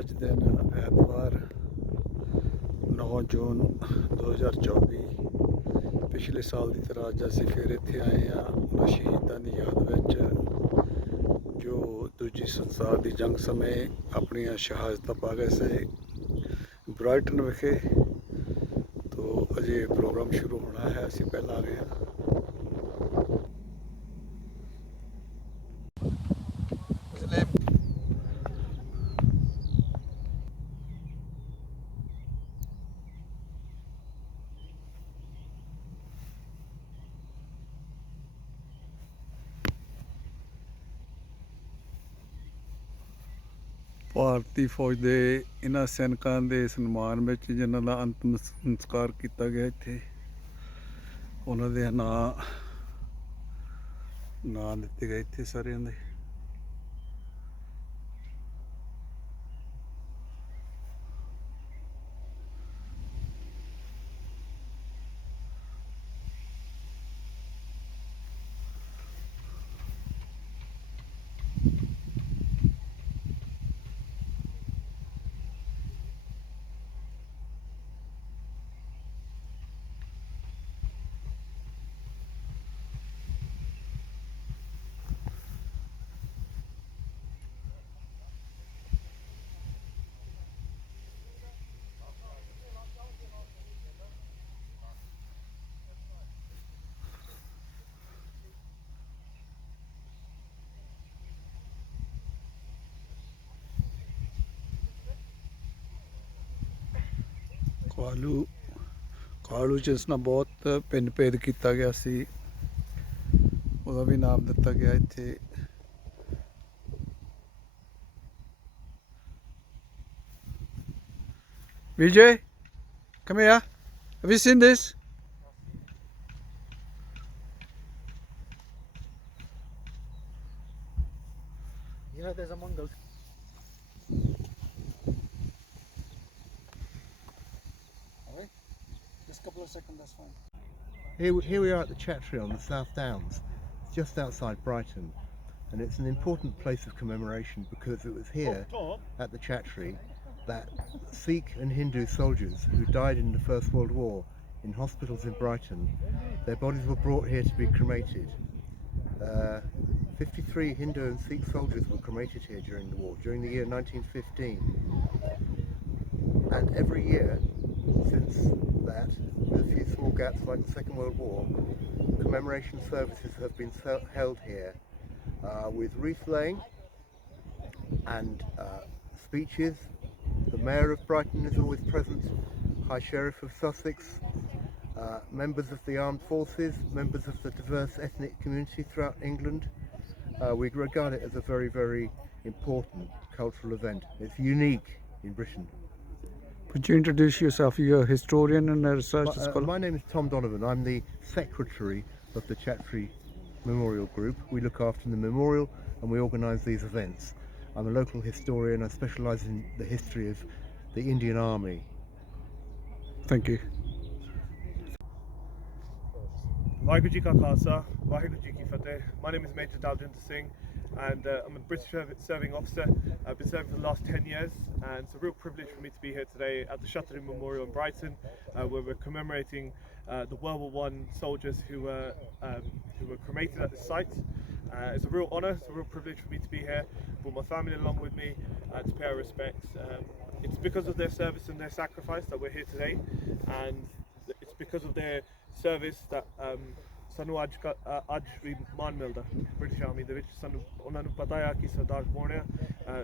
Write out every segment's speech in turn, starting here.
ਅੱਜ ਦਿਨ ਐਤਵਾਰ 9 ਜੂਨ 2024। ਪਿਛਲੇ ਸਾਲ ਦੀ ਤਰ੍ਹਾਂ ਅੱਜ ਅਸੀਂ ਫਿਰ ਇੱਥੇ ਆਏ ਹਾਂ ਉਹਨਾਂ ਸ਼ਹੀਦਾਂ ਦੀ ਯਾਦ ਵਿੱਚ ਜੋ ਦੂਜੀ ਸੰਸਾਰ ਦੀ ਜੰਗ ਸਮੇਂ ਆਪਣੀਆਂ ਸ਼ਹਾਦਤਾਂ ਪਾ ਗਏ ਸੀ ਬ੍ਰਾਈਟਨ ਵਿਖੇ। तो अजे प्रोग्राम शुरू होना है, असी पहला आ गए हैं। ਭਾਰਤੀ ਫੌਜ ਦੇ ਇਹਨਾਂ ਸੈਨਿਕਾਂ ਦੇ ਸਨਮਾਨ ਵਿੱਚ ਜਿਨ੍ਹਾਂ ਦਾ ਅੰਤਮ ਸੰਸਕਾਰ ਕੀਤਾ ਗਿਆ ਇੱਥੇ, ਉਹਨਾਂ ਦੇ ਨਾਂ ਦਿੱਤੇ ਗਏ ਇੱਥੇ ਸਾਰਿਆਂ ਦੇ। ਕਾਲੂ ਜਿਸ ਨਾਲ ਬਹੁਤ ਭਿੰਨ ਭੇਦ ਕੀਤਾ ਗਿਆ ਸੀ, ਉਹਦਾ ਵੀ ਨਾਮ ਦਿੱਤਾ ਗਿਆ ਇੱਥੇ। Vijay, come here. Have you seen this? You know there's a Mongol. Just a couple of seconds, that's fine. Here we are at the Chattari on the South Downs, just outside Brighton, and it's an important place of commemoration because it was here at the Chattari that Sikh and Hindu soldiers who died in the First World War in hospitals in Brighton, their bodies were brought here to be cremated. 53 Hindu and Sikh soldiers were cremated here during the war, during the year 1915. And every year since that, with a few small gaps like the Second World War, commemoration services have been held here with wreath laying and speeches. The Mayor of Brighton is always present, High Sheriff of Sussex, members of the armed forces, members of the diverse ethnic community throughout England. We regard it as a very, very important cultural event. It's unique in Britain. Could you introduce yourself? You're a historian and a research scholar. My name is Tom Donovan. I'm the secretary of the Chattari Memorial Group. We look after the memorial and we organise these events. I'm a local historian. I specialise in the history of the Indian Army. Thank you. Vaheguru Ji Ka Khalsa, Vaheguru Ji Ki Fateh. My name is Major Davinder Singh, and I'm a British serving officer. I've been serving for the last 10 years, and it's a real privilege for me to be here today at the Chattari Memorial in Brighton, where we're commemorating the World War I soldiers who were cremated at this site. It's a real honour, it's a real privilege for me to be here, brought my family along with me to pay our respects. It's because of their service and their sacrifice that we're here today, and it's because of their service that ਸਾਨੂੰ ਅੱਜ ਵੀ ਮਾਣ ਮਿਲਦਾ British army ਦੇ ਵਿੱਚ। ਸਾਨੂੰ ਉਹਨਾਂ ਨੂੰ ਪਤਾ ਆ ਕਿ ਸਰਦਾਰ ਕੌਣ ਆ।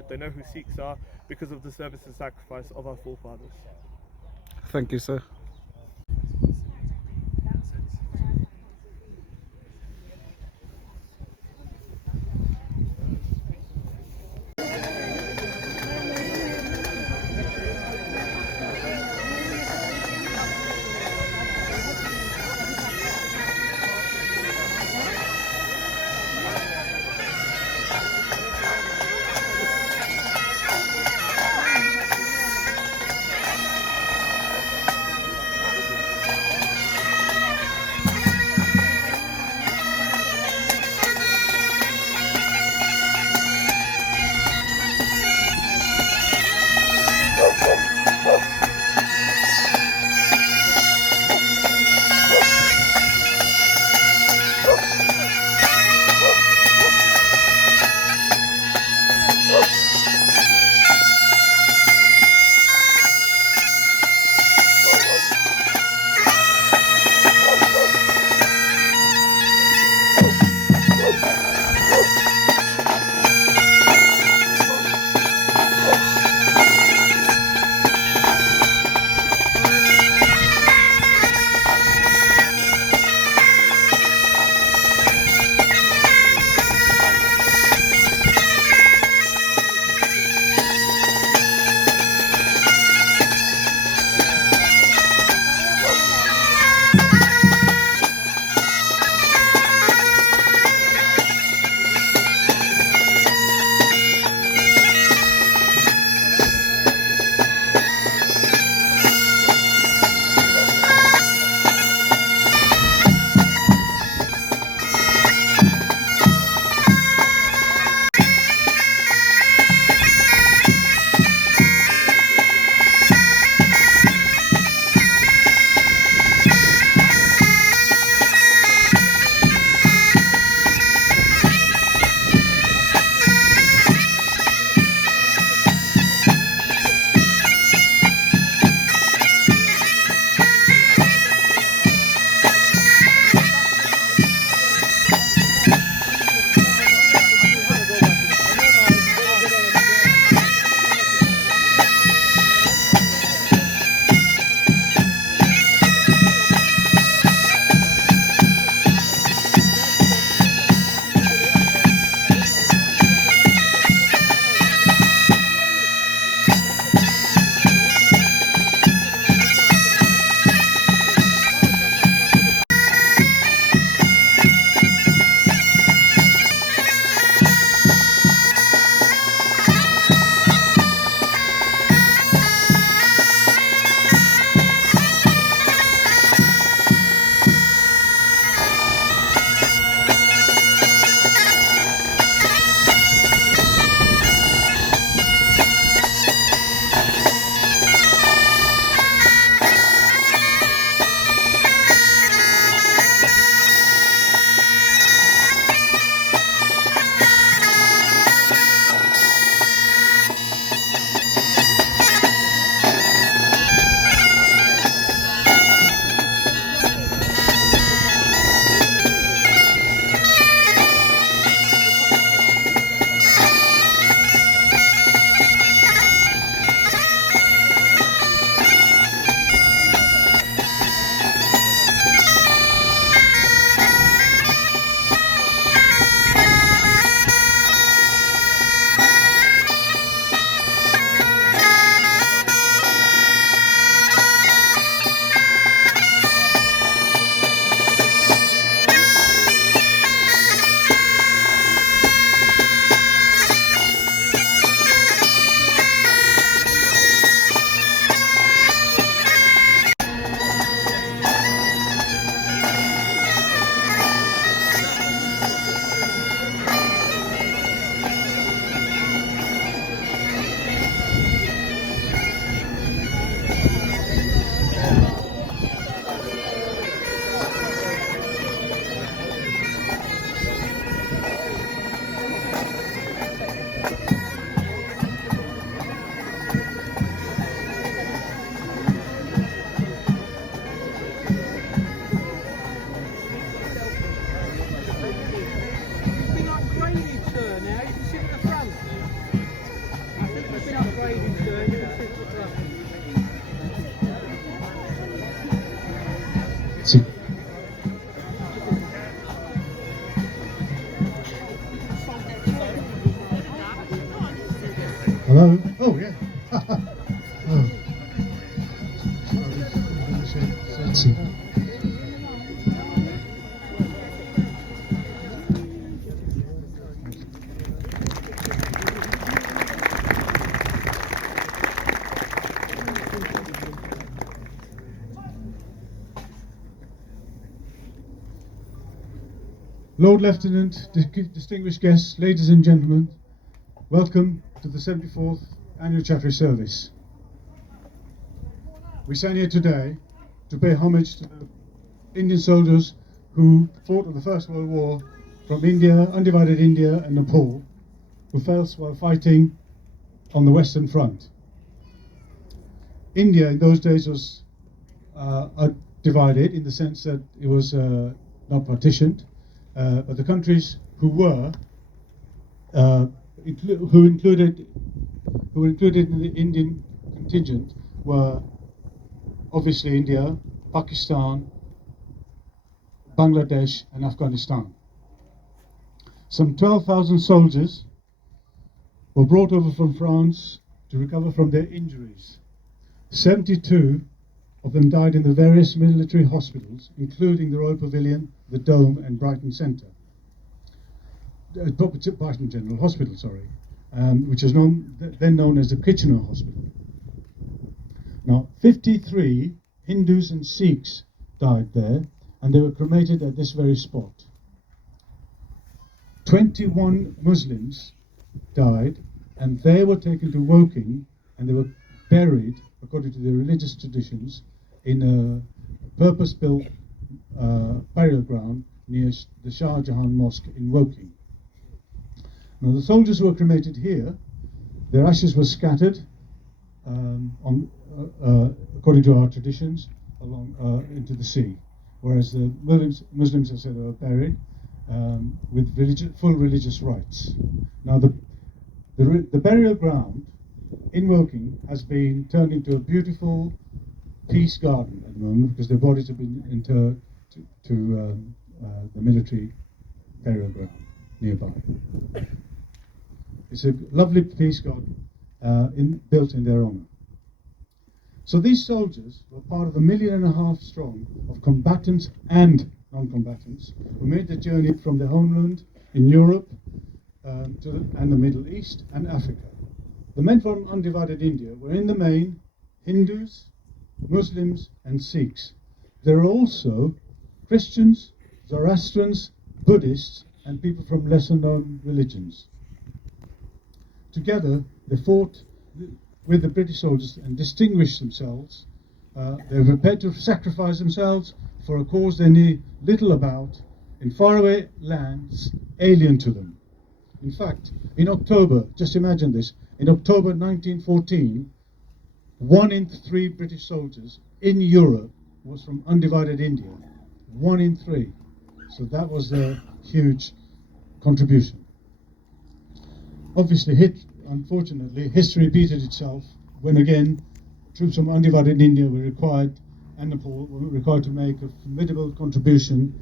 They know who Sikhs are because of the service and sacrifice of our forefathers. Thank you, sir. Oh, yeah. Oh. Let's see. Lord Lieutenant, distinguished guests, ladies and gentlemen, welcome to the 74th Annual Chattari Service. We stand here today to pay homage to the Indian soldiers who fought in the First World War from India, undivided India and Nepal, who fell while fighting on the Western Front. India in those days was divided in the sense that it was not partitioned, but the countries who were who included in the Indian contingent were obviously India, Pakistan, Bangladesh and Afghanistan. Some 12,000 soldiers were brought over from France to recover from their injuries. 72 of them died in the various military hospitals, including the Royal Pavilion, the Dome and Brighton Centre. Brighton General Hospital, sorry, which is then known as the Kitchener Hospital. Now, 53 Hindus and Sikhs died there, and they were cremated at this very spot. 21 Muslims died, and they were taken to Woking, and they were buried, according to the religious traditions, in a purpose-built burial ground near the Shah Jahan Mosque in Woking. Now, the soldiers who were cremated here, their ashes were scattered according to our traditions, into the sea, whereas the Muslims, as I said, were buried with full religious rites. Now, the burial ground in Woking has been turned into a beautiful peace garden at the moment because their bodies have been interred to the military burial ground nearby. It's a lovely peace garden built in their honour. So these soldiers were part of the 1.5 million strong of combatants and non-combatants who made the journey from their homeland in Europe and the Middle East and Africa. The men from undivided India were in the main Hindus, Muslims and Sikhs. There are also Christians, Zoroastrians, Buddhists and people from lesser known religions. Together they fought with the British soldiers and distinguished themselves. They were prepared to sacrifice themselves for a cause they knew little about in faraway lands alien to them. In fact, in October, just imagine this, in October 1914, 1 in 3 British soldiers in Europe was from undivided India. 1 in 3. So that was a huge contribution. Obviously, unfortunately, history repeated itself when again troops from undivided India were required, and Nepal were required to make a formidable contribution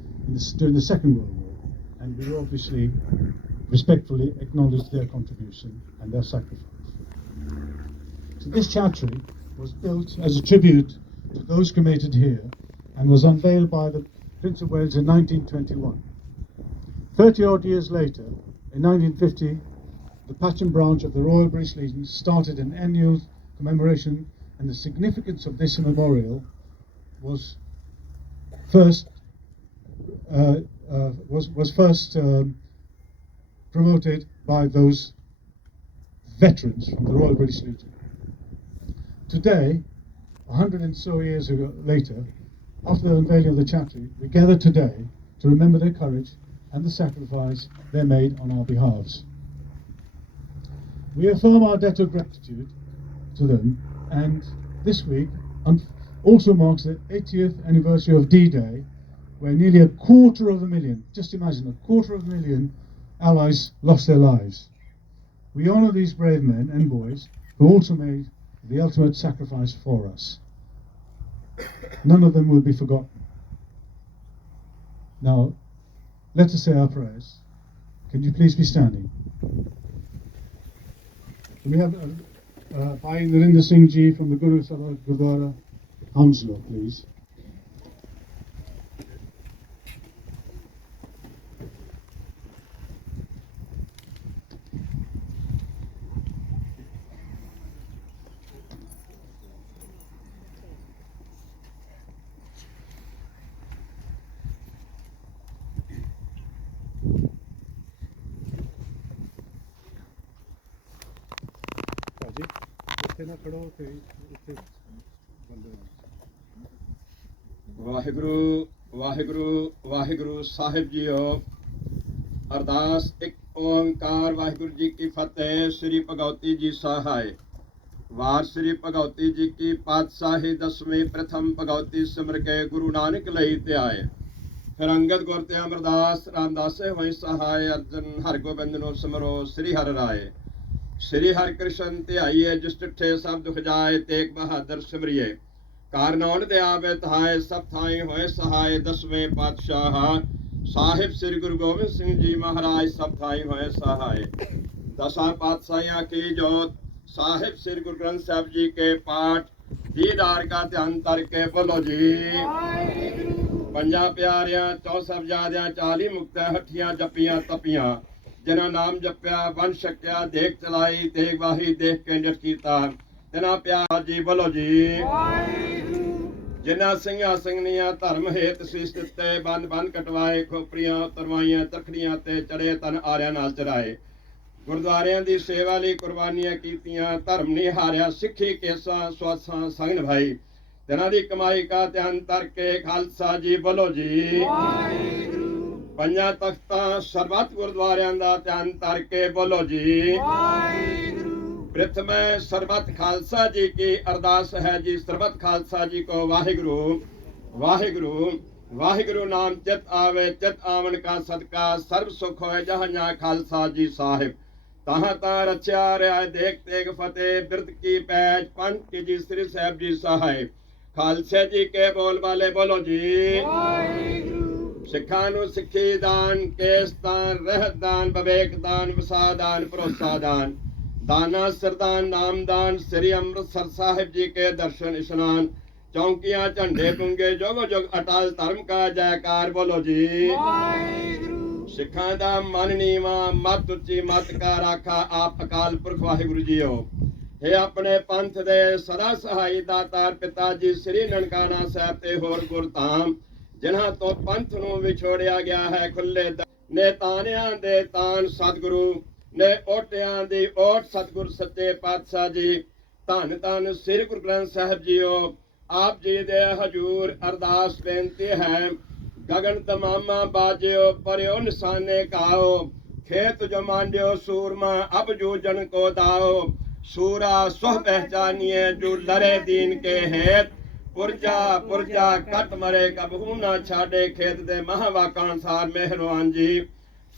during the Second World War. And we obviously respectfully acknowledge their contribution and their sacrifice. So this Chattari was built as a tribute to those cremated here and was unveiled by the Prince of Wales in 1921. 30-odd years later, in 1950, the Patchen branch of the Royal British Legion started an annual commemoration, and the significance of this memorial was first promoted by those veterans from the Royal British Legion. Today, 100 and so years later, after the unveiling of the Chattari, we gather today to remember their courage and the sacrifice they made on our behalves. We affirm our debt of gratitude to them, and this week also marks the 80th anniversary of D-Day, where nearly 250,000, just imagine, 250,000 Allies lost their lives. We honour these brave men and boys who also made the ultimate sacrifice for us. None of them will be forgotten. Now, let us say our prayers. Can you please be standing? Can we have Bhai Narinder Singh Ji from the Guru Sabha Gurdwara, Hounslow, please. Waheguru Waheguru Waheguru Sahib JIO. ਅਰਦਾਸ ਇੱਕ ਓੰਕਾਰ ਵਾਹਿਗੁਰੂ ਜੀ ਕੀ ਫਤਿਹ। ਸ੍ਰੀ ਭਗਵਤੀ ਜੀ ਸਹਾਇ। ਵਾਰ ਸ੍ਰੀ ਭਗਵਤੀ ਜੀ ਕੀ ਪਾਤਸ਼ਾਹੀ ਦਸਵੇਂ ਪ੍ਰਥਮ ਭਗਵਤੀ ਸਿਮਰ ਕੇ ਗੁਰੂ ਨਾਨਕ ਲਈ ਤੇ ਆਏ। ਫਿਰ ਅੰਗਦ ਗੁਰ ਤੇ ਅਮਰਦਾਸ ਰਾਮਦਾਸੇ ਹੋਏ ਸਹਾਇ। ਅਰਜਨ ਹਰਗੋਬਿੰਦ ਨੂੰ ਸਿਮਰੋ ਸ੍ਰੀ ਹਰਿ ਰਾਏ। ਸ੍ਰੀ ਹਰਿ ਕ੍ਰਿਸ਼ਨ ਧਿਆਈਏ ਜਿਸ ਟਿੱਠੇ ਸਭ ਦੁਖ ਜਾਏ। ਤੇਗ ਬਹਾਦਰ ਸਿਮਰਿਏ ਕਾਰ ਨੌਣ ਦੇ ਆਵੇ ਤਹਾਏ। ਸਭ ਥਾਈ ਹੋਏ ਸਹਾਇ ਦਸਵੇਂ ਪਾਤਸ਼ਾਹ ਸਾਹਿਬ ਸ੍ਰੀ ਗੁਰੂ ਗੋਬਿੰਦ ਸਿੰਘ ਜੀ ਮਹਾਰਾਜ। ਸਭ ਥਾਈ ਹੋਏ ਸਹਾਇ ਦਸਾਂ ਪਾਤਸ਼ਾਹੀਆਂ ਕੀ ਜੋਤ। ਸਾਹਿਬ ਸ੍ਰੀ ਗੁਰੂ ਗ੍ਰੰਥ ਸਾਹਿਬ ਜੀ के पाठ दीदार का ध्यान करके बोलो जी। ਪੰਜਾਂ ਪਿਆਰਿਆਂ 4 ਸਾਹਿਬਜ਼ਾਦਿਆਂ 40 ਮੁਕਤਾਂ ਹੱਠੀਆਂ ਜੱਪੀਆਂ ਤਪੀਆਂ। ਜਿਨ੍ਹਾਂ ਨਾਮ ਜਪਿਆ ਵੰਡ ਛਕਿਆ ਦੇਖ ਚਲਾਈ। ਤੇਗ ਵਾਹੀ ਦੇਖ ਕੇ ਨਿਤ ਕੀਤਾ ਤਿਨਾਂ ਪਿਆਰ ਜੀ ਬੋਲੋ ਜੀ। ਜਿਨ੍ਹਾਂ ਸਿੰਘਾਂ ਸਿੰਘਣੀਆਂ ਧਰਮ ਹੇਤ ਸੀਸ ਦਿੱਤੇ। ਬੰਦ ਬੰਦ ਕਟਵਾਏ ਖੋਪਰੀਆਂ ਉਤਰਵਾਈਆਂ ਤਖੜੀਆਂ ਤੇ ਚੜੇ ਤਨ ਆਰਿਆਂ ਨਾਲ ਚਰਾਏ। ਗੁਰਦੁਆਰਿਆਂ ਦੀ ਸੇਵਾ ਲਈ ਕੁਰਬਾਨੀਆਂ ਕੀਤੀਆਂ। ਧਰਮ ਨਹੀਂ ਹਾਰਿਆ ਸਿੱਖੀ ਕੇਸਾਂ ਸਵਾਸਾਂ ਸੰਗ ਨਿਭਾਈ। ਤਿਨਾਂ ਦੀ ਕਮਾਈ ਕਾ ਧਿਆਨ ਕਰਕੇ ਖਾਲਸਾ ਜੀ ਬੋਲੋ ਜੀ। ਪੰਜਾਂ ਤਖਤਾਂ ਸਰਬੱਤ ਗੁਰਦੁਆਰਿਆਂ ਦਾ ਧਿਆਨ ਕਰਕੇ ਬੋਲੋ ਜੀ। ਪ੍ਰਥਮੇ ਸਰਬੱਤ ਖਾਲਸਾ ਜੀ ਕੀ ਅਰਦਾਸ ਹੈ ਜੀ। ਸਰਬੱਤ ਖਾਲਸਾ ਜੀ ਕੋ ਵਾਹਿਗੁਰੂ ਵਾਹਿਗੁਰੂ ਵਾਹਿਗੁਰੂ ਨਾਮ ਚਿਤ ਆਵੇ। ਚਿਤ ਆਵਣ ਕਾ ਸਦਕਾ ਸਰਬ ਸੁਖ ਹੋਏ ਜਹਾਂ ਜਹਾਂ ਖਾਲਸਾ ਜੀ ਸਾਹਿਬ। ਤਹਾਂ ਤਾਂ ਰਚਿਆ ਰਿਹਾ ਦੇਖ ਤੇਗ ਫਤਿਹ। ਬਿਰਧ ਕੀ ਪੈਜ ਪੰਥ ਕੀ ਜੀ ਸ੍ਰੀ ਸਾਹਿਬ ਜੀ ਸਹਾਇ। ਖਾਲਸੇ ਜੀ ਕੇ ਬੋਲ ਵਾਲੇ ਬੋਲੋ ਜੀ। ਸਿੱਖਾਂ ਨੂੰ ਸਿੱਖੀ ਦਾਨ ਕੇਸ ਦਾਨ ਰਹਿਤ ਦਾਨ ਵਿਵੇਕ ਦਾਨ ਵਿਸਾ ਦਾਨ ਭਰੋਸਾ ਦਾਨ ਦਾਨਾ ਸਰਦਾਨ ਨਾਮਦਾਨ। ਸ੍ਰੀ ਅੰਮ੍ਰਿਤਸਰ ਸਾਹਿਬ ਜੀ ਕੇ ਦਰਸ਼ਨ ਇਸ਼ਨਾਨ। ਚੌਂਕੀਆਂ ਝੰਡੇ ਪੁੰਗੇ ਜੁਗ ਜੁਗ ਅਟਲ ਧਰਮ ਕਾ ਜੈਕਾਰ ਬੋਲੋ ਜੀ। ਸਿੱਖਾਂ ਦਾ ਮਨ ਨੀਵਾ ਮਤ ਉੱਚੀ ਮਤ ਕਾ ਰਾਖਾ ਆਪ ਅਕਾਲ ਪੁਰਖ ਵਾਹਿਗੁਰੂ ਜੀਓ। ਇਹ ਆਪਣੇ ਪੰਥ ਦੇ ਸਦਾ ਸਹਾਈ ਦਾਤਾਰ ਪਿਤਾ ਜੀ ਸ੍ਰੀ ਨਨਕਾਣਾ ਸਾਹਿਬ ਤੇ ਹੋਰ ਗੁਰਧਾਮ ਜਿਨ੍ਹਾਂ ਤੋਂ ਪੰਥ ਨੂੰ ਵਿਛੋੜਿਆ ਗਿਆ ਹੈ। ਖੁੱਲੇ ਨੇ ਤਾਨਿਆਂ ਦੇ ਤਾਨ ਸਤਿਗੁਰੂ ਨੇ ਓਟਿਆਂ ਦੀ ਓਟ ਸਤਿਗੁਰ ਸੱਚੇ ਪਾਤਸ਼ਾਹ ਜੀ। ਧੰਨ ਧੰਨ ਸ੍ਰੀ ਗੁਰੂ ਗ੍ਰੰਥ ਸਾਹਿਬ ਜੀਓ। ਆਪ ਜੀ ਦੇ ਹਜੂਰ ਅਰਦਾਸ ਬੇਨਤੀ ਹੈ। ਗਗਨ ਤਮਾਮਾ ਬਾਜਿਓ ਪਰਿਓ ਨਿਸ਼ਾਨੇ ਕਾਓ। खेत जो मांडियो सूरमा अब जो जन को दाओ। सूरा सुह पहचानिए जो लरे दीन के हेत। पुरजा पुरजा कट मरे कबहू ना छाड़े खेत दे महावाकान सार मेहरबान जी।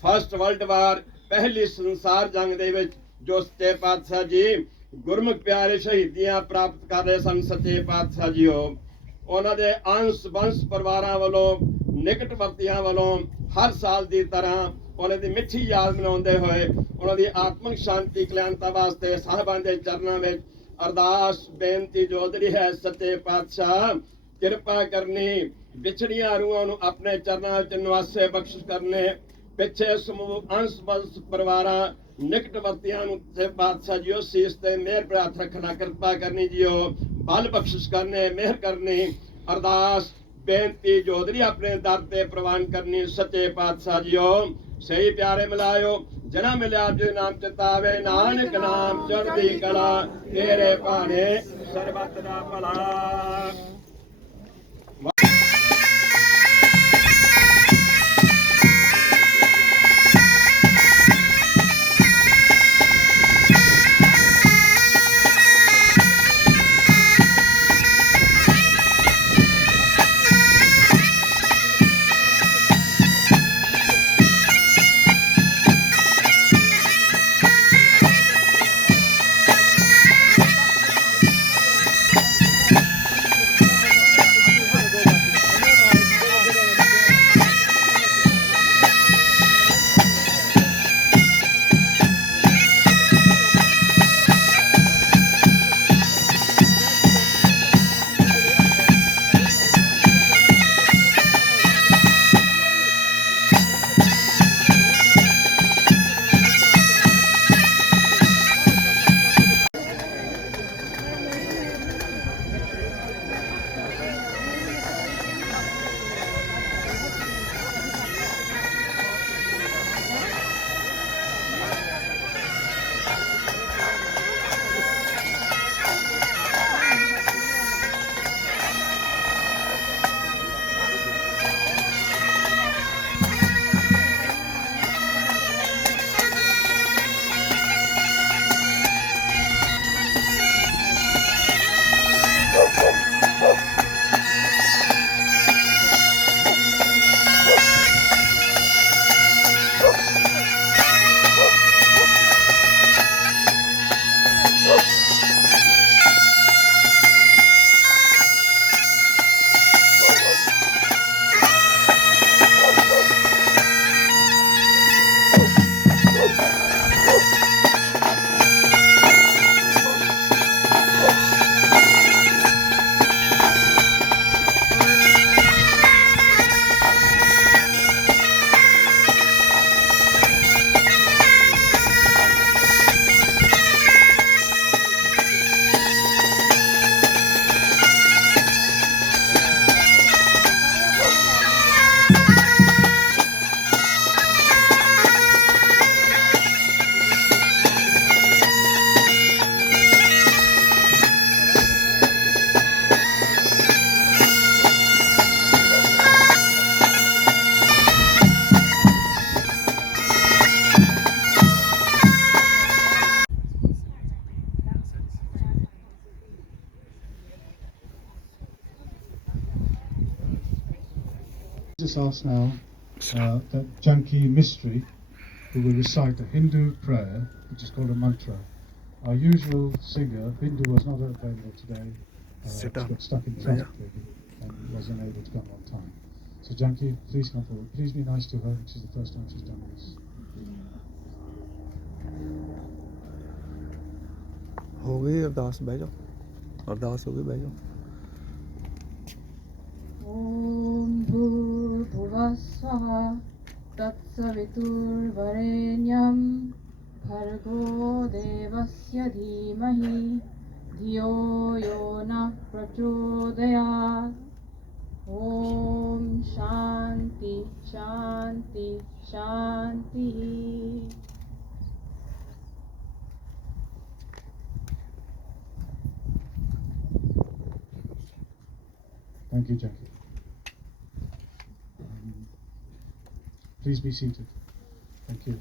फर्स्ट वर्ल्ड वार पहली संसार जंग दे विच जो सच्चे पातशाह जी गुरमुख प्यारे शहीदियां प्राप्त कर रहे सन सच्चे पातशाह जीओ। ਉਹਨਾਂ ਦੇ ਅੰਸ਼ ਬੰਸ਼ ਪਰਿਵਾਰਾਂ ਵੱਲੋਂ ਨਿਕਟ ਵਰਤੀਆਂ ਵੱਲੋਂ ਹਰ ਸਾਲ ਦੀ ਤਰ੍ਹਾਂ ਉਹਨਾਂ ਦੀ ਮਿੱਠੀ ਯਾਦ ਮਨਾਉਂਦੇ ਹੋਏ ਉਹਨਾਂ ਦੀ ਆਤਮਿਕ ਸ਼ਾਂਤੀ ਕਲਿਆਣਤਾ ਵਾਸਤੇ ਸਾਹਿਬਾਨ ਦੇ ਚਰਨਾਂ ਵਿੱਚ ਅਰਦਾਸ ਬੇਨਤੀ ਜੋਦਰੀ ਹੈ। ਸੱਚੇ ਪਾਤਸ਼ਾਹ ਕਿਰਪਾ ਕਰਨੀ ਵਿਛੜੀਆਂ ਰੂਹਾਂ ਨੂੰ ਆਪਣੇ ਚਰਨਾਂ ਵਿੱਚ ਨਿਵਾਸੇ ਬਖਸ਼ਿਸ਼ ਕਰਨੇ। ਪਿੱਛੇ ਸਮੂਹ ਅੰਸ਼ ਬੰਸ਼ ਪਰਿਵਾਰਾਂ ਨਿਕਟ ਵਰਤੀਆਂ ਨੂੰ ਤੇ ਪਾਤਸ਼ਾਹ ਜੀਓ ਸੀਸ ਤੇ ਮਿਹਰ ਪ੍ਰਾਰਥ ਰੱਖਣਾ ਕਿਰਪਾ ਕਰਨੀ ਜੀਓ। बल बख्शिश करने मेहर करनी अरदास बेनती जोदरी अपने दर ते प्रवान करनी। सच्चे पातशाह जीओ सही प्यारे मिलायो जना मिले आप जी नाम चितावे। नानक नाम चढ़दी कला तेरे भाने सरबत दा भला। just ask now that Janki Mistry, who will recite a Hindu prayer, which is called a mantra. Our usual singer, Bindu, was not available today. She got stuck in traffic and was unable to come on time. So Janki, please come forward. Please be nice to her. This is the first time she's done this. ਹੋ ਗਈ ਅਰਦਾਸ, ਬਹਿ ਜਾਓ। ਅਰਦਾਸ ਹੋ ਗਈ, ਬਹਿ ਜਾਓ। ॐ भूर्भुवः स्वः तत्सवितुर्वरेण्यं भर्गो देवस्य धीमहि धियो यो नः प्रचोदयात्। ॐ शान्ति शान्ति शान्तिः। Thank you, Jackie. Please be seated. Thank you.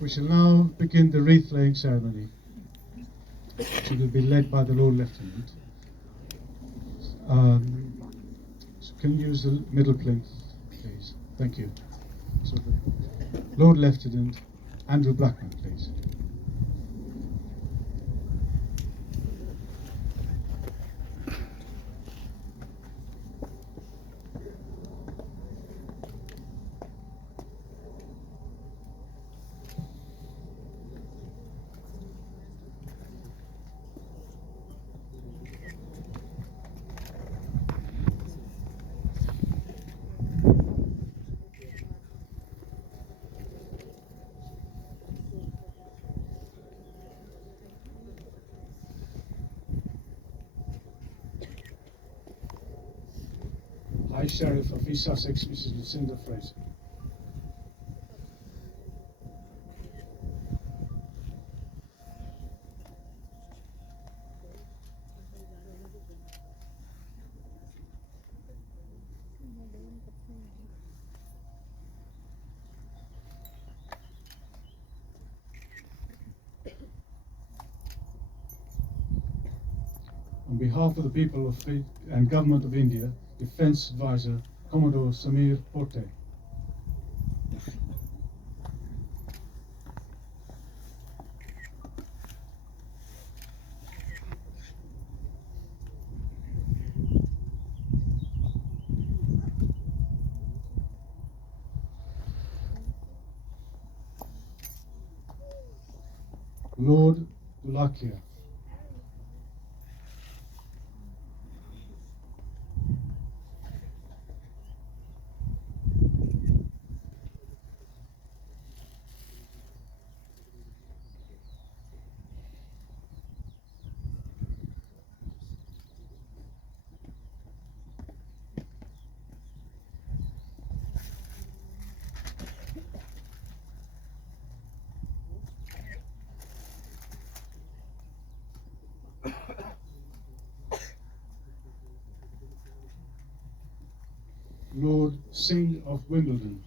We shall now begin the wreath laying ceremony, which will be led by the Lord Lieutenant. So can you use the middle plinth, please? Thank you. So the Lord Lieutenant Andrew Blackman, please. High Sheriff of East Sussex, Mrs. Lucinda Fraser. On behalf of the people of and Government of India, Defence Advisor Commodore Samir Porte. Lord Dulakia. Lord Singh of Wimbledon.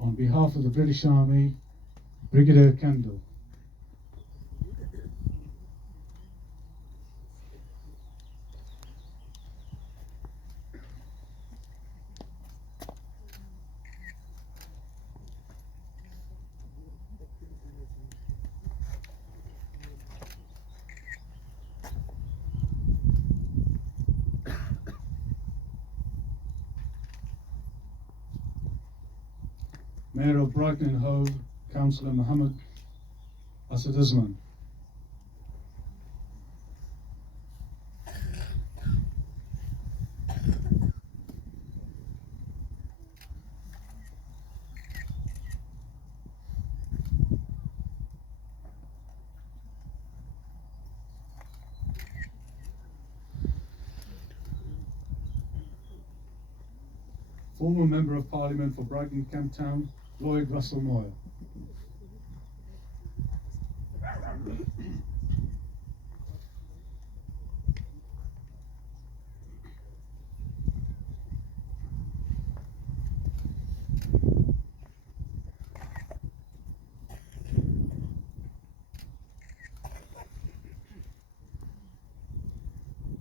On behalf of the British Army, Brigadier Kendall. Mayor of Brighton and Hove, Councillor Mohammed Asad Usman. former Member of Parliament for Brighton Kent Town, Lloyd Russell Moyle.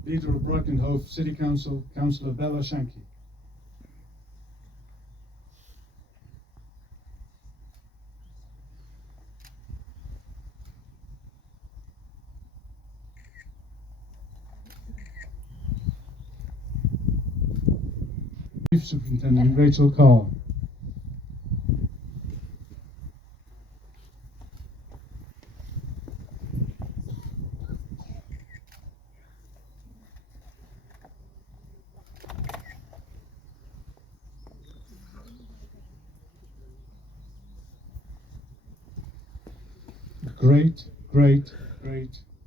Leader of Brighton Hove City Council, Councillor Bella Shanky. Chief Superintendent Rachel Carr.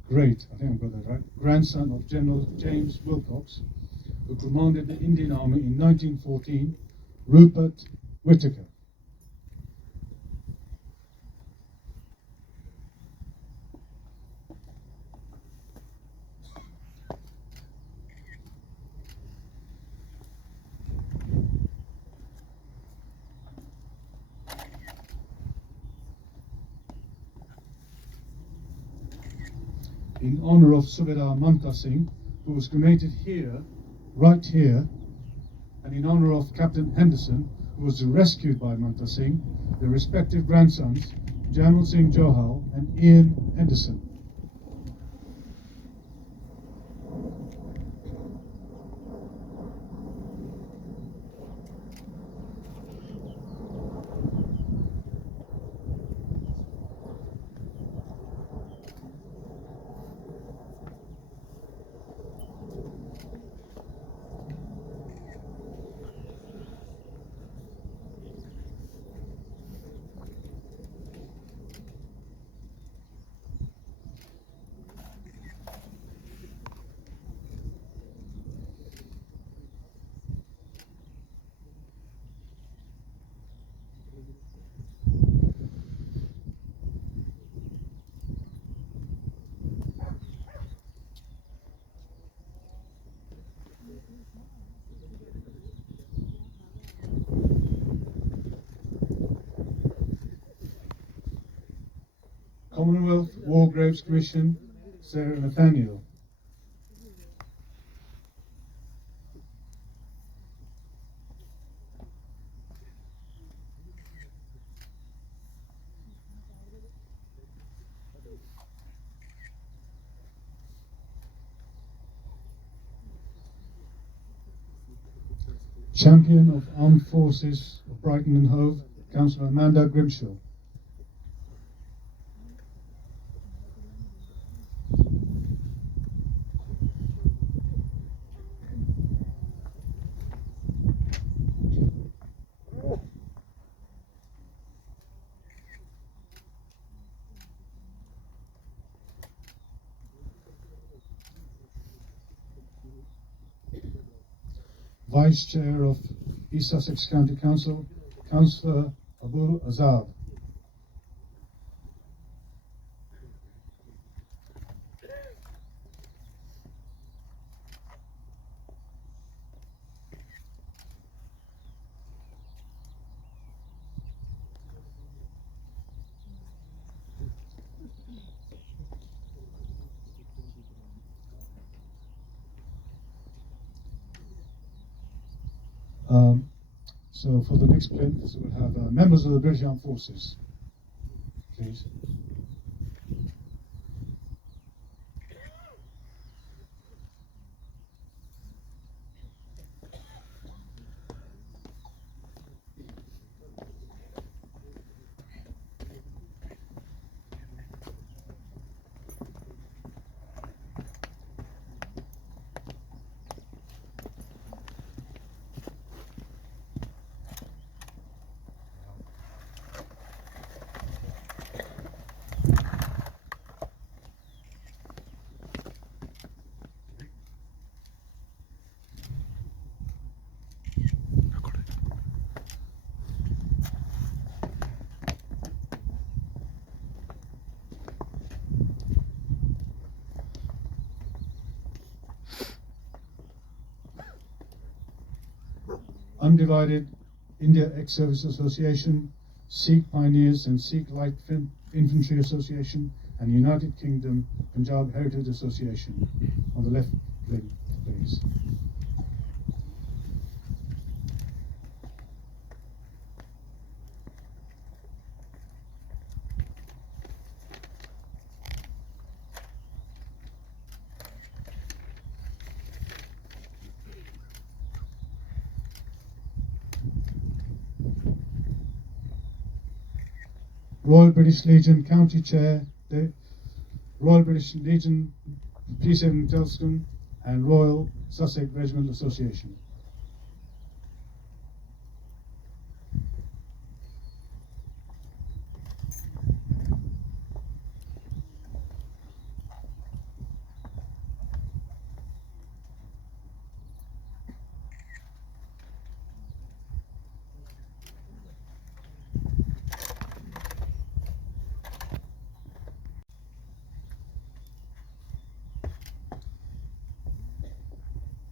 Great, I think I've got that right, grandson of General James Wilcox, who commanded the Indian Army in 1914, Rupert Whitaker. In honour of Subedar Manta Singh, who was cremated here, right here, and in honour of Captain Henderson, who was rescued by Manta Singh, their respective grandsons, Jamal Singh Johal and Ian Henderson. Commonwealth War Graves Commission, Sarah Nathaniel. Champion of Armed Forces of Brighton and Hove, Councillor Amanda Grimshaw. Vice Chair of East Sussex County Council, Councillor Abul Azad. So for the next plinth, we'll have members of the British Armed Forces, please. Undivided India Ex-Service Association, Sikh Pioneers and Sikh Light Infantry Association, and United Kingdom Punjab Heritage Association. On the left, please. Royal British Legion County Chair, the Royal British Legion Peace Haven Telscombe, and Royal Sussex Regiment Association.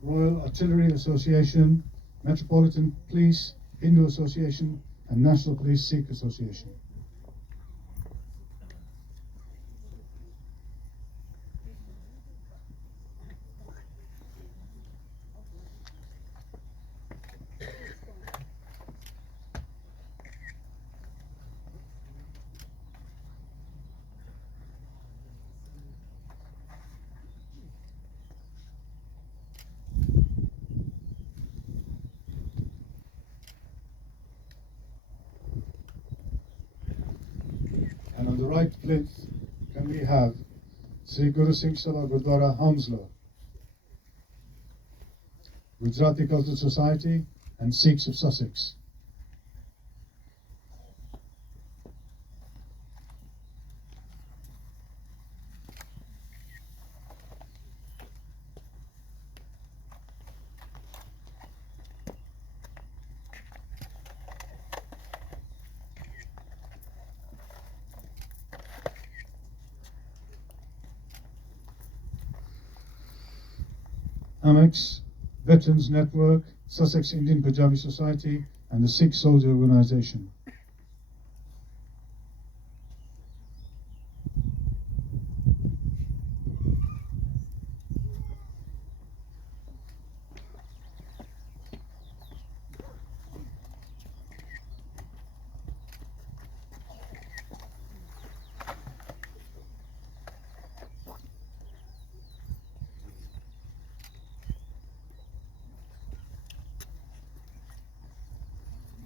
Royal Artillery Association, Metropolitan Police, Hindu Association, and National Police Sikh Association. And on the right plinth, can we have Sri Guru Singh Sabha Gurdwara Hounslow, Gujarati Cultural Society, and Sikhs of Sussex. Amex, Veterans Network, Sussex Indian Punjabi Society, and the Sikh Soldier Organisation.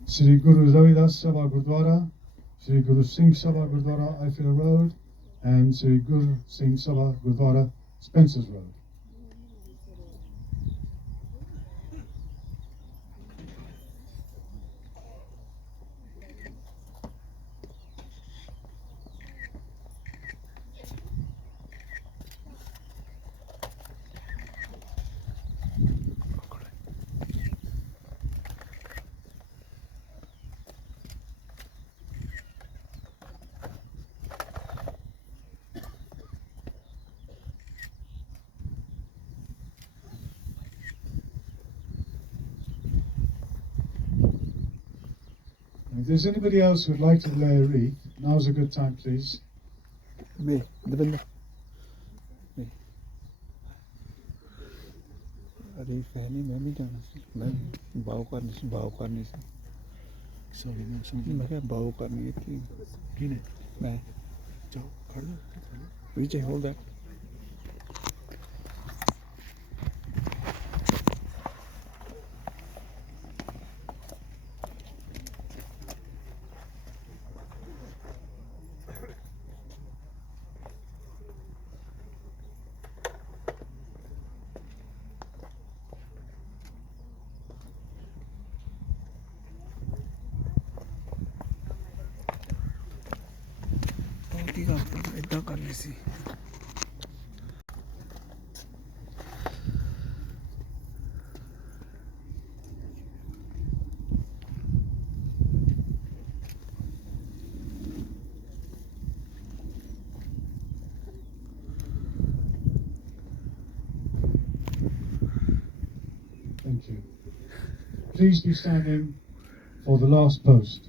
Sri Guru Ravidas Sabha Gurdwara, Sri Guru Singh Sabha Gurdwara Ifield Road, and Sri Guru Singh Sabha Gurdwara Spencer's Road. If there's anybody else who'd like to lay a wreath, now's a good time, please. Me, Davinder. Me. अरे फैनी मैं भी जाना सी मैं बाव करनी सी Sorry, no, something. मैं क्या बाव करनी थी Guinea. मैं Joe, Carlo. Vijay hold that की काम इतना करनी सी Thank you. please be standing for the last post.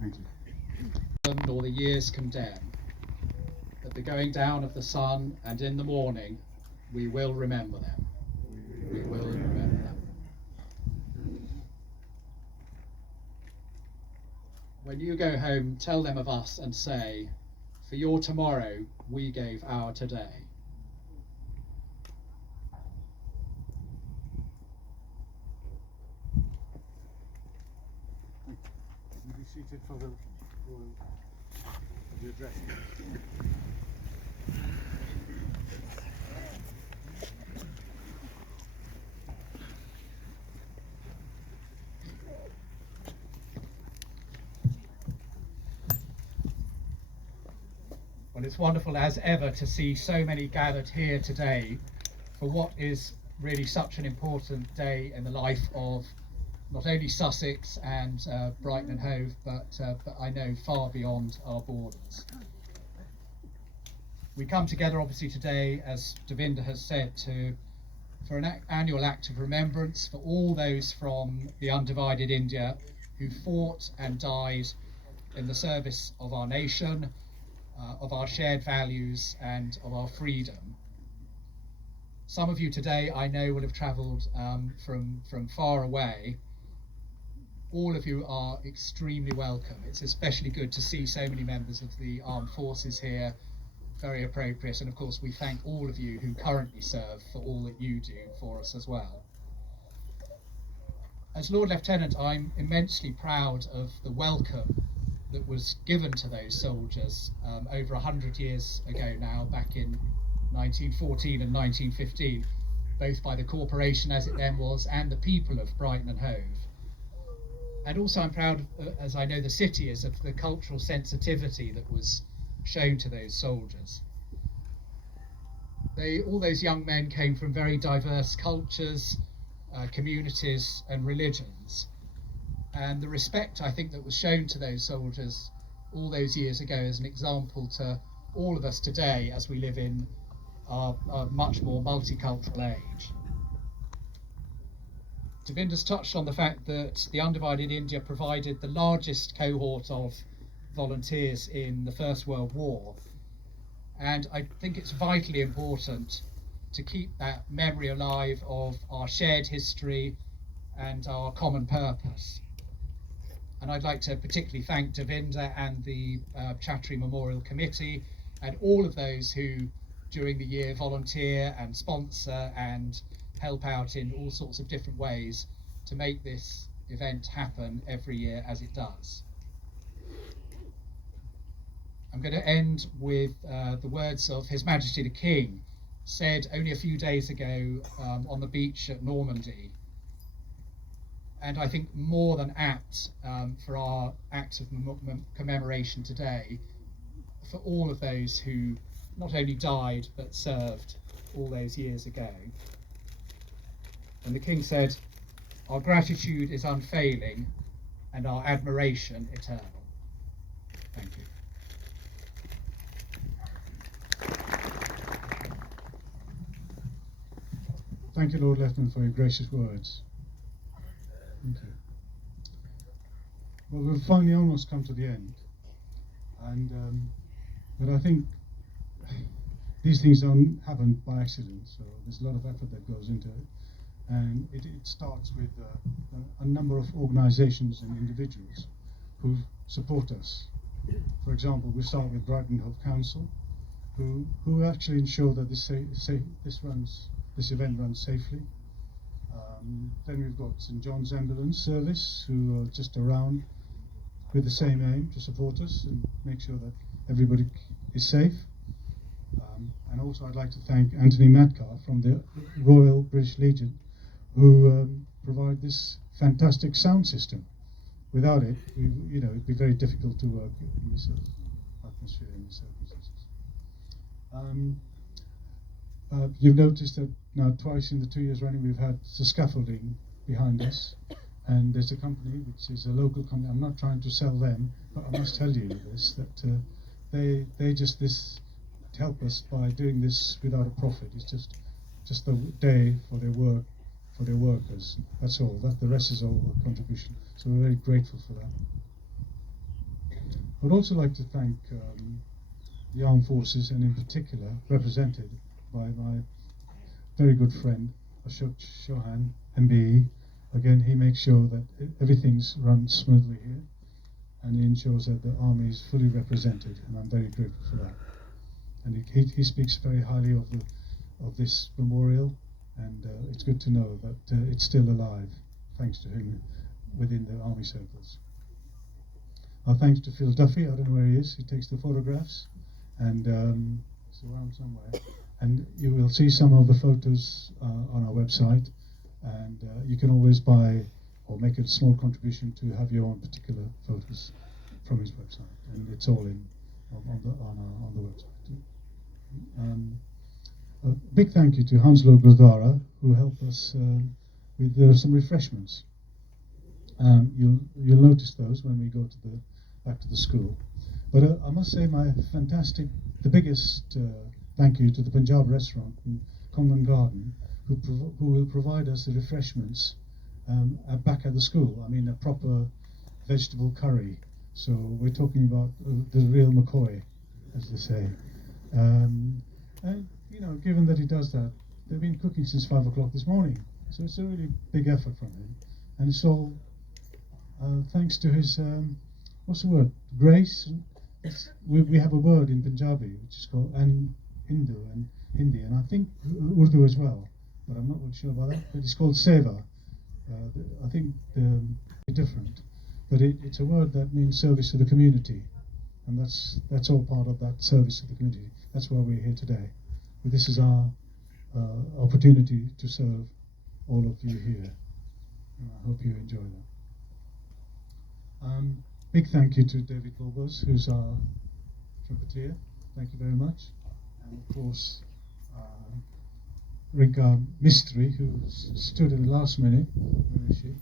Thank you. Nor the years condemn. At the going down of the sun and in the morning, we will remember them. We will remember them. When you go home, tell them of us and say, for your tomorrow, we gave our today. You be seated for the address. Well, it's wonderful as ever to see so many gathered here today for what is really such an important day in the life of not only Sussex and Brighton and Hove, but I know far beyond our borders. We come together obviously today, as Davinder has said, for an annual act of remembrance for all those from the undivided India who fought and died in the service of our nation, of our shared values and of our freedom. Some of you today I know will have travelled from far away. All of you are extremely welcome. It's especially good to see so many members of the armed forces here, very appropriate, and of course we thank all of you who currently serve for all that you do for us as well. As Lord Lieutenant, I'm immensely proud of the welcome that was given to those soldiers over 100 years ago now, back in 1914 and 1915, both by the corporation as it then was and the people of Brighton and Hove. And also I'm proud, as I know the city is, of the cultural sensitivity that was shown to those soldiers. All those young men came from very diverse cultures, communities and religions. And the respect, I think, that was shown to those soldiers all those years ago is an example to all of us today as we live in a much more multicultural age. Davinder's touched on the fact that the undivided India provided the largest cohort of volunteers in the First World War. And I think it's vitally important to keep that memory alive of our shared history and our common purpose. And I'd like to particularly thank Davinder and the Chattari Memorial Committee and all of those who during the year volunteer and sponsor and help out in all sorts of different ways to make this event happen every year as it does. I'm going to end with the words of His Majesty the King, said only a few days ago on the beach at Normandy. And I think more than apt for our act of commemoration today, for all of those who not only died but served all those years ago. And the King said, "Our gratitude is unfailing and our admiration eternal." Thank you. Thank you, Lord Lieutenant, for your gracious words. Thank you. Well, we've finally almost come to the end, and but I think these things don't happen by accident. So there's a lot of effort that goes into it, and it starts with a number of organisations and individuals who support us. For example, we start with Brighton Hove Council, who actually ensure that this event runs safely. Then we've got St John's Ambulance Service, who are just around with the same aim to support us and make sure that everybody is safe. And also I'd like to thank Anthony Madcar from the Royal British Legion, who provide this fantastic sound system. Without it, it'd be very difficult to work in this atmosphere, in these circumstances. You've noticed that now twice in the 2 years running we've had the scaffolding behind us, and there's a company which is a local company. I'm not trying to sell them, but I must tell you this, that they just help us by doing this without a profit. It's just a day for their work, for their workers. That's all. The rest is all a contribution. So we're very grateful for that. I'd also like to thank the armed forces, and in particular represented by my very good friend Ashok Chauhan, MBE. Again, he makes sure that everything's run smoothly here, and he ensures that the army is fully represented, and I'm very grateful for that. And he speaks very highly of this memorial, and it's good to know that it's still alive, thanks to him, within the army circles. Our thanks to Phil Duffy. I don't know where he is. He takes the photographs, and it's around somewhere. And you will see some of the photos on our website, and you can always buy or make a small contribution to have your own particular photos from his website, and it's all on the website. A big thank you to Hanslow Gurdwara, who helped us with some refreshments. You'll notice those when we go to the back to the school. But I must say the biggest thank you to the Punjab restaurant in Congdon Garden, who will provide us the refreshments back at the school. I mean, a proper vegetable curry. So we're talking about the real McCoy, as they say. And you know, given that he does that, they've been cooking since 5 o'clock this morning. So it's a really big effort from him, and it's all thanks to his what's the word? Grace. We have a word in Punjabi which is called and Hindu and Hindi, and I think Urdu as well, but I'm not really sure about that. But it's called seva. I think they're different, but it's a word that means service to the community, and that's all part of that service to the community. That's why we're here today. But this is our opportunity to serve all of you here, and I hope you enjoy that. Big thank you to David Lobos, who's our trumpeter. Thank you very much. And of course, Rinka Mistry, who stood in the last minute. Where is she?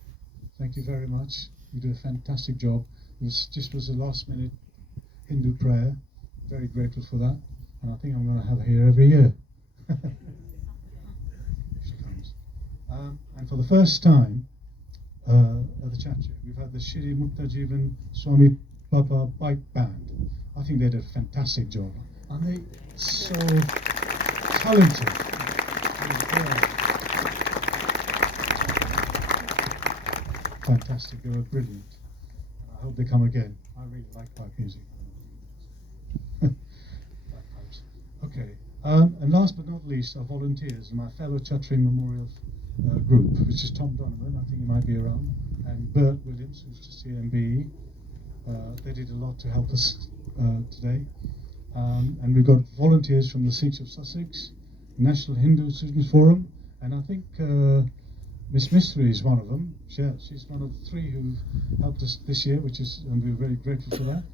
Thank you very much. You did a fantastic job. It was a last minute Hindu prayer. Very grateful for that. And I think I'm going to have her here every year. She comes. And for the first time at the Chattari, we've had the Shri Mukta Jivan Swami Baba Bike Band. I think they did a fantastic job. And they so talented. Fantastic, they were brilliant. And I hope they come again. I really like pipe music. Okay, and last but not least, our volunteers and my fellow Chattari Memorial group, which is Tom Donovan, I think he might be around, and Bert Williams, who's just here in BE. They did a lot to help us today. And we've got volunteers from the Sikhs of Sussex, National Hindu Students Forum, and I think Miss Mystery is one of them. Yeah, she's one of the 3 who've helped us this year, and we're very grateful for that.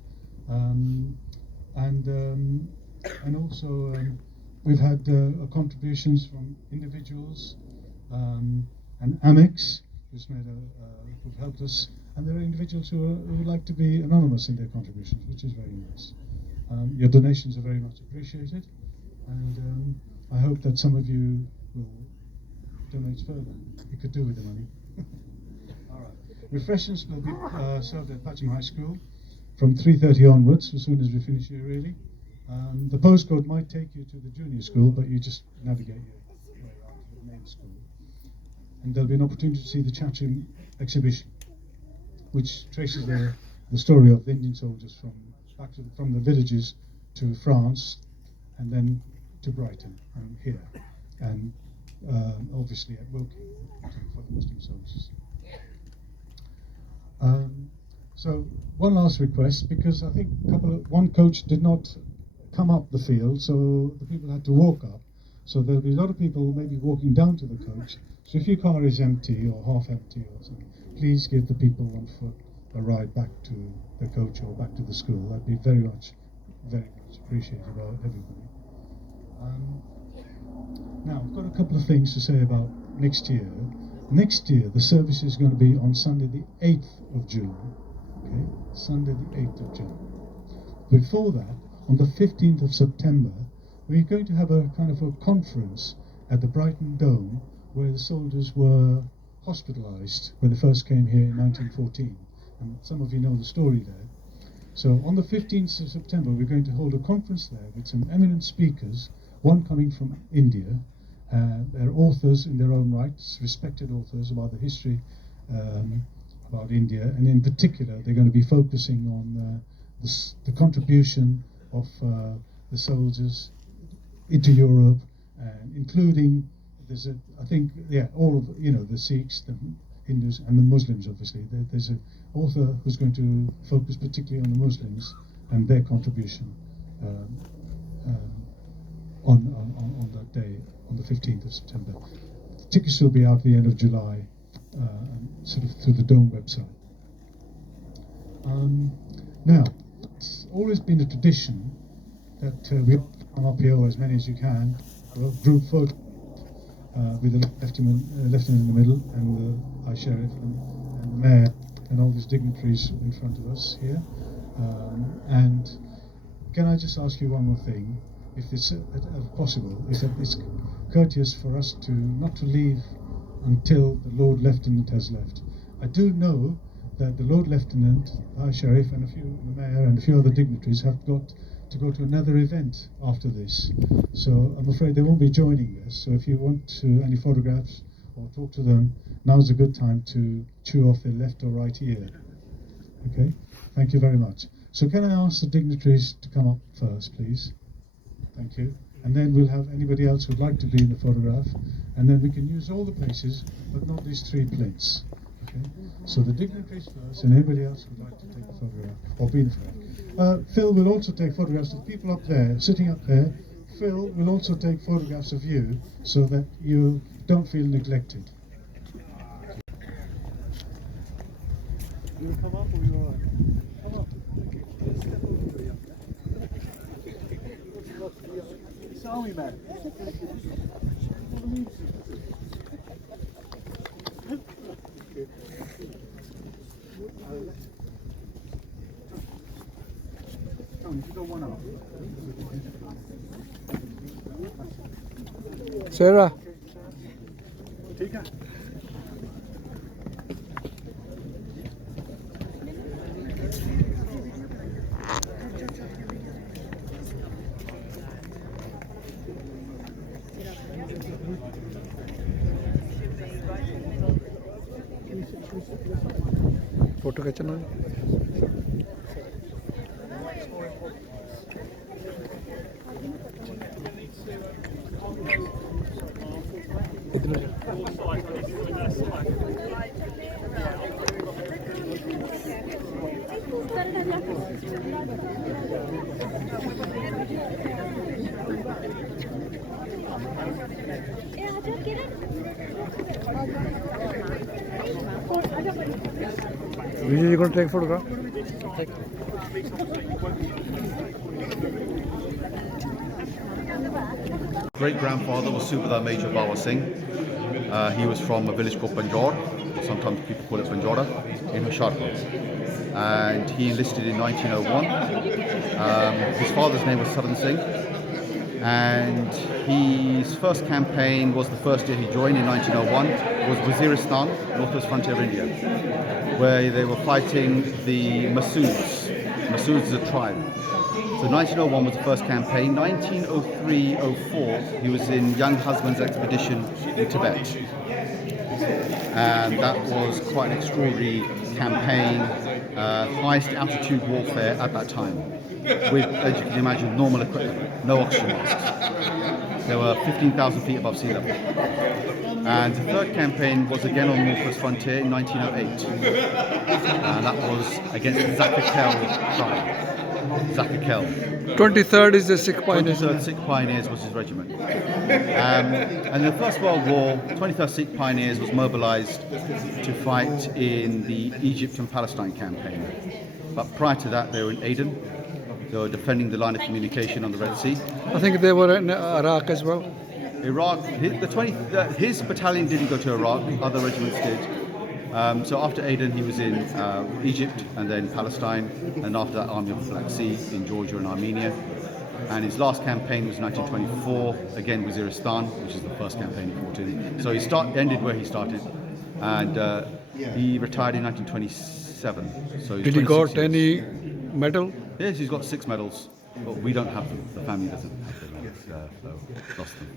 And also we've had contributions from individuals and Amex, who've helped us, and there are individuals who would like to be anonymous in their contributions, which is very nice. Your donations are very much appreciated, and I hope that some of you will donate further. You could do with the money. All right. Refreshments will be served at Patcham High School from 3:30 onwards, as soon as we finish here, really. The postcode might take you to the junior school, but you just navigate your way around to the main school. And there'll be an opportunity to see the Chattari exhibition, which traces the story of the Indian soldiers from the villages to France, and then to Brighton and here, and obviously at Woking for the Muslim soldiers. So one last request, because I think one coach did not come up the field, so the people had to walk up. So there'll be a lot of people maybe walking down to the coach. So if your car is empty or half empty or something, please give the people on foot a ride back to the coach or back to the school. That'd be very much appreciated by everybody. Now, I've got a couple of things to say about next year. Next year, the service is going to be on Sunday the 8th of June. Okay, Sunday the 8th of June. Before that, on the 15th of September, we're going to have a kind of a conference at the Brighton Dome where the soldiers were hospitalised when they first came here in 1914. And some of you know the story there. So on the 15th of September, we're going to hold a conference there with some eminent speakers, one coming from India. They're authors in their own rights, respected authors about the history about India, and in particular they're going to be focusing on the contribution of the soldiers into Europe, including all of the Sikhs, the Hindus, and the Muslims. Obviously, there's an author who's going to focus particularly on the Muslims and their contribution on that day, on the 15th of September. The tickets will be out at the end of July, sort of through the Dome website. Now, it's always been a tradition that we come up here, or as many as you can, have a group photo with the lieutenant in the middle, and the High Sheriff, and the Mayor, and all these dignitaries in front of us here. And can I just ask you one more thing? If it's possible, is that it's courteous for us not to leave until the Lord Lieutenant has left. I do know that the Lord Lieutenant, our Sheriff, and the Mayor and a few other dignitaries have got to go to another event after this. So I'm afraid they won't be joining us. So if you want any photographs or talk to them, now's a good time to chew off their left or right ear. Okay, thank you very much. So can I ask the dignitaries to come up first, please? Thank you. And then we'll have anybody else who'd like to be in the photograph, and then we can use all the places, but not these 3 plinths. Okay? So the dignitaries first, and anybody else who'd like to take a photograph, or be in the photograph. Phil will also take photographs of the people up there, sitting up there. Phil will also take photographs of you, so that you don't feel neglected. You come up or you are? Come up. It's army man. Sarah. ठीक है. Photo खींचना है. इधर जा. Vijay, you going to take a photograph? Great-grandfather was Subedar Major Bawa Singh. He was from a village called Banjor, sometimes people call it Banjora, in Hoshiarpur. And he enlisted in 1901. His father's name was Saran Singh. And his first campaign was the first year he joined in 1901, was Waziristan, northwest frontier of India, where they were fighting the Masoods. Masoods is a tribe. So 1901 was the first campaign. 1903-04, he was in Young Husband's expedition in Tibet. And that was quite an extraordinary campaign, highest altitude warfare at that time, with, as you can imagine, normal equipment, no oxygen masks. There were 15,000 feet above sea level. And the third campaign was again on the northwest frontier in 1908. And that was against the Zakakel tribe. Zakakel. 23rd is the Sikh Pioneers. 23rd Sikh Pioneers was his regiment. And in the First World War, 23rd Sikh Pioneers was mobilised to fight in the Egypt and Palestine campaign. But prior to that, they were in Aden. They were defending the line of communication on the Red Sea. I think they were in Iraq as well. Iraq, his battalion didn't go to Iraq, other regiments did. So after Aden, he was in Egypt and then Palestine, and after that, Army of the Black Sea in Georgia and Armenia. And his last campaign was 1924, again Waziristan, which is the first campaign he fought in. So he ended where he started, and he retired in 1927. So did he got any medal? Yes, he's got 6 medals, but we don't have them. The family doesn't have them. So lost them.